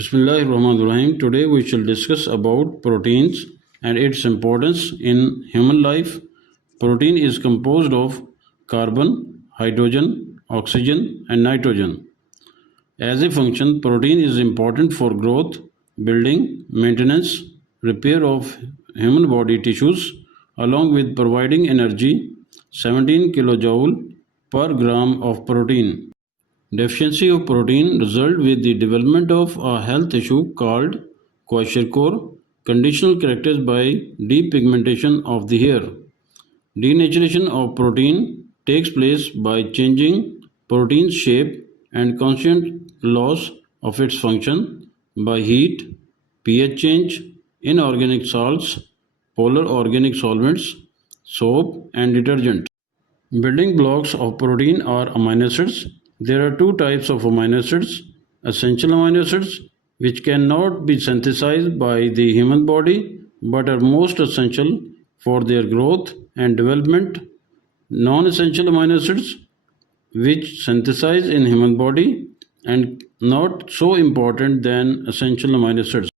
Bismillahirrahmanirrahim. Today we shall discuss about proteins and its importance in human life. Protein is composed of carbon, hydrogen, oxygen, and nitrogen. As a function, protein is important for growth, building, maintenance, repair of human body tissues, along with providing energy, 17 kilojoule per gram of protein. Deficiency of protein result with the development of a health issue called kwashiorkor, conditional characterized by depigmentation of the hair. Denaturation of protein takes place by changing protein's shape and constant loss of its function by heat, pH change, inorganic salts, polar organic solvents, soap, and detergent. Building blocks of protein are amino acids. There are two types of amino acids: essential amino acids, which cannot be synthesized by the human body but are most essential for their growth and development; non essential amino acids, which synthesize in human body and not so important than essential amino acids.